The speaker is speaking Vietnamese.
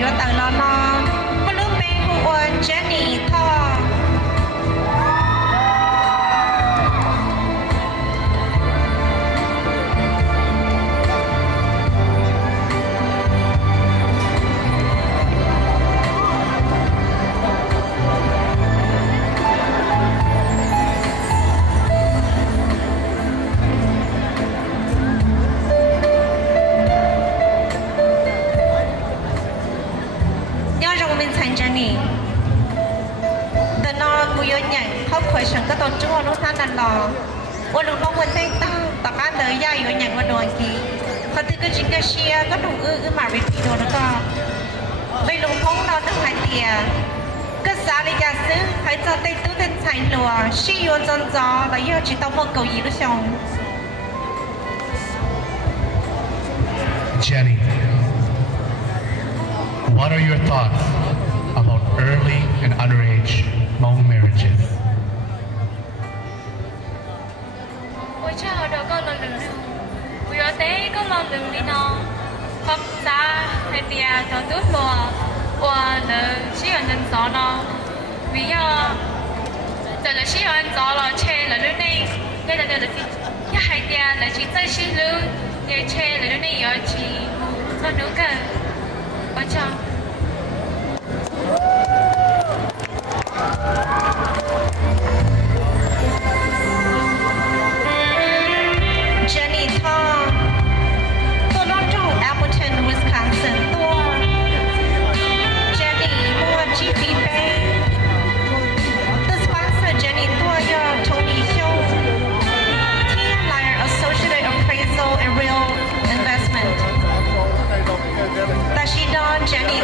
yo ta lo no lu pe hu on Jenny thoฉันก็ตอนชั่วนู้นท่านนั่นรอวันหนึ่งพอวันที่ตั้งต่อการเดินย่ายอยู่อย่างวันนอนกี้พอที่ก็จิงก็เชียก็ถูกมาวิธีโดนแล้วก็ไม่ลงพ้องนอนตั้งหลายเตียก็สาเลยจะซื้อให้เจ้าเต้นตู้เต้นใส่หลัวชี้โยนจนจอแล้วย่อจิตต้องมองเกาหลีลูกชง Jenny, what are your thoughts about early and underage long marriages? Chào đó con là lửa vì ở thế có lo lửa đi nó không xa hay tia cho tốt lùa và lửa chỉ ở nhân gió nó vì giờ là chỉ ở gió là che là lửa này đây là gì ya hay tia là chỉ tới chỉ lửa để che là lửa này ở chỉ con nữa cả ở trong Jenny Tho, Toronto, Appleton, Wisconsin, Thor, Jenny, mua chi phí pay. The sponsor Jenny Thor, Tony Hill, Tia Lyer, Associate Appraisal and Real Investment. That she done Jenny